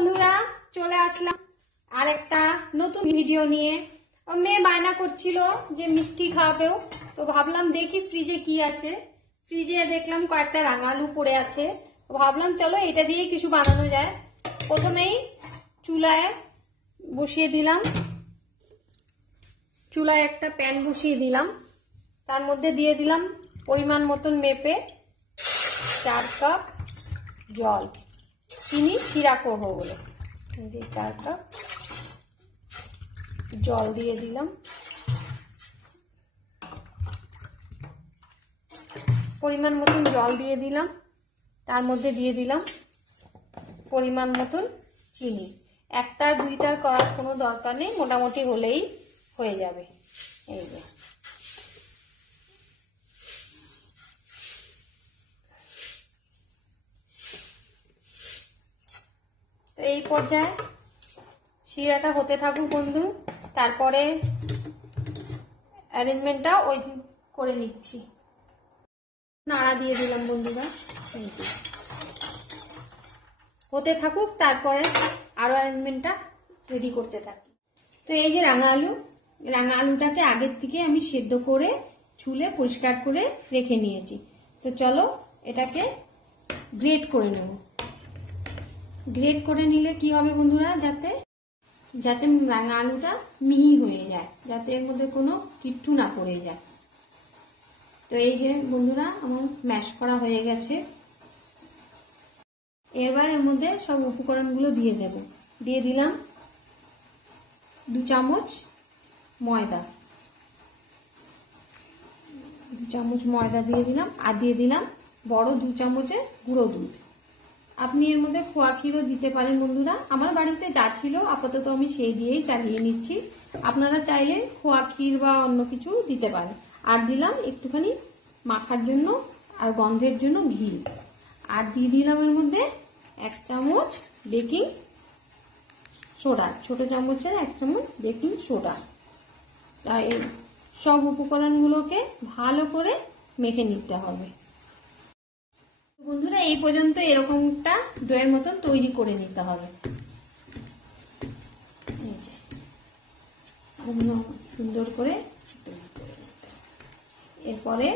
বন্ধুরা, চলে আসলাম আর একটা নতুন ভিডিও নিয়ে। মেয়ে বায়না করছিল যে মিষ্টি খাবেও, তো ভাবলাম দেখি ফ্রিজে কি আছে। ফ্রিজে দেখলাম কয়েকটা রাঙা আলু পড়ে আছে, ভাবলাম চলো এটা দিয়ে কিছু বানানো যায়। প্রথমেই চুলায় বসিয়ে দিলাম, চুলায় একটা প্যান বসিয়ে দিলাম, তার মধ্যে দিয়ে দিলাম পরিমাণ মতন মেপে 4 কাপ জল। চিনি শিরা করবো বলে 4 কাপ জল দিয়ে দিলাম। পরিমাণ মতন জল দিয়ে দিলাম, তার মধ্যে দিয়ে দিলাম পরিমাণ মতন চিনি। 1টার 2টার করার কোনো দরকার নেই, মোটামুটি হলেই হয়ে যাবে। এই যে তো এই পর্যায়ে শিরাটা হতে থাকুক বন্ধু, তারপরে অ্যারেঞ্জমেন্টটা ওই করে নিচ্ছি। নাড়া দিয়ে দিলাম বন্ধুরা, হতে থাকুক, তারপরে আরো অ্যারেঞ্জমেন্টটা রেডি করতে থাকি। তো এই যে রাঙা আলুটাকে আগের থেকে আমি সেদ্ধ করে ছুলে পরিষ্কার করে রেখে নিয়েছি। তো চলো এটাকে গ্রেট করে নেব। গ্রেট করে নিলে কি হবে বন্ধুরা, যাতে রাঙা আলুটা মিহি হয়ে যায়, যাতে এর মধ্যে কোনো কিচ্ছু না পড়ে যায়। তো এই যে বন্ধুরা আমার ম্যাশ করা হয়ে গেছে। এবার এর মধ্যে সব উপকরণগুলো দিয়ে দেব। দিয়ে দিলাম 2 চামচ ময়দা, 2 চামচ ময়দা দিয়ে দিলাম, আর দিয়ে দিলাম বড় 2 চামচের গুঁড়ো দুধ। আপনি এর মধ্যে খোয়া ক্ষীরও দিতে পারেন বন্ধুরা, আমার বাড়িতে যা ছিল আপাতত আমি সেই দিয়েই চালিয়ে নিচ্ছি। আপনারা চাইলে খোয়া ক্ষীর বা অন্য কিছু দিতে পারেন। আর দিলাম একটুখানি মাখার জন্য আর গন্ধের জন্য ঘি। আর দিয়ে দিলাম এর মধ্যে 1 চামচ বেকিং সোডা, ছোট চামচের 1 চামচ বেকিং সোডা। তাই সব উপকরণগুলোকে ভালো করে মেখে নিতে হবে বন্ধুরা। এই পর্যন্ত এরকমটা ডোয়ের মতন তৈরি করে নিতে হবে। সুন্দর করে তৈরি করে নিতে হবে। এরপরে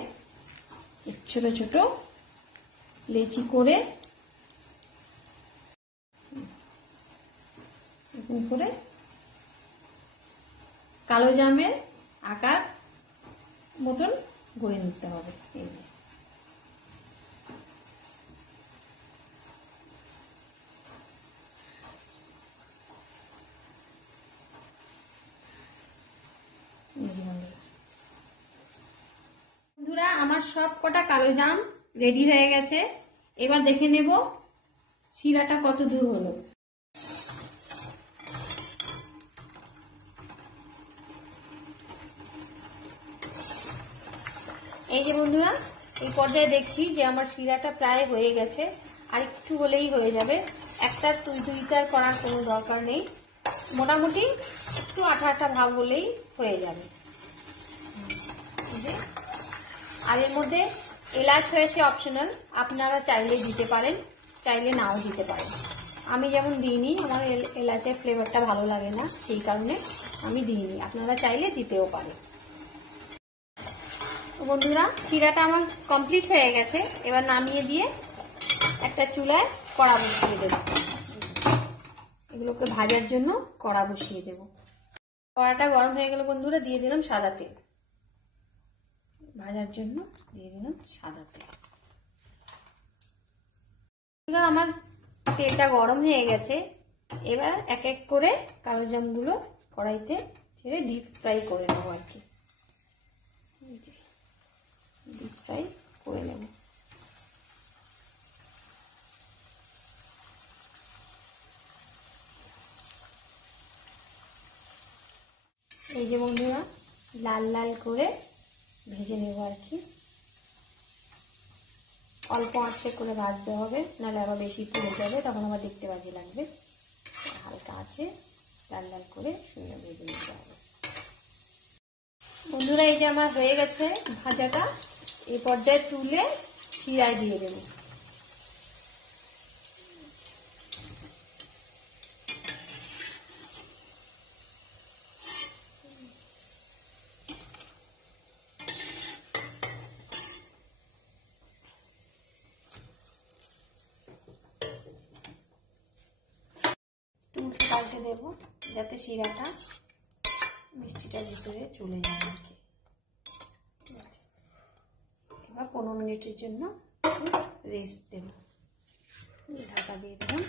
ছোট ছোট লেচি করে এরকম করে কালো জামের আকার মতন গড়ে নিতে হবে। এই যে বন্ধুরা আমার সব কটা কালো জাম রেডি হয়ে গেছে। এবার দেখে নেব শিরাটা কত দূর হলো। এই যে বন্ধুরা এই পর্যায়ে দেখছি যে আমার শিরাটা প্রায় হয়ে গেছে, আর একটু হলেই হয়ে যাবে। 1টার 2টার করার কোনো দরকার নেই, মোটামুটি একটু আঠা আঠা ভাব হলেই হয়ে যাবে। আর এর মধ্যে এলাচ হয়েছে অপশনাল, আপনারা চাইলে দিতে পারেন, চাইলে নাও দিতে পারেন। আমি যেমন দিইনি, আমার এলাচের ফ্লেভারটা ভালো লাগে না, সেই কারণে আমি দিইনি। আপনারা চাইলে দিতেও পারেন। বন্ধুরা শিরাটা আমার কমপ্লিট হয়ে গেছে। এবার নামিয়ে দিয়ে একটা চুলায় কড়া বসিয়ে দেব। এগুলোকে ভাজার জন্য কড়া বসিয়ে দেব। কড়াটা গরম হয়ে গেল বন্ধুরা, দিয়ে দিলাম সাদা তেল। ভাজার জন্য দিয়ে দিলাম সাদা তেল। আমার তেলটা গরম হয়ে গেছে। এবার এক এক করে কালো জামগুলো কড়াইতে ছেড়ে ডিপ ফ্রাই করে নেবো আর কি। ডিপ ফ্রাই করে নেব। এই যে বন্ধুরা লাল লাল করে ভেজে নেব আর কি। অল্প আঁচে করে ভাজতে হবে, নাহলে আবার বেশি পুড়ে যাবে, তখন আবার দেখতে বাজে লাগবে। হালকা আঁচে লাল লাল করে সুন্দর ভেজে নিতে হবে বন্ধুরা। এই যে আমার হয়ে গেছে ভাজাটা। এই পর্যায়ে তুলে শিরায় দিয়ে দেব। দেব, যাতে শিরাটা মিষ্টিটার ভিতরে চলে যায় আর কি। এবার 15 মিনিটের জন্য রেস্ট দেব। ঢাকা দিয়ে দিলাম।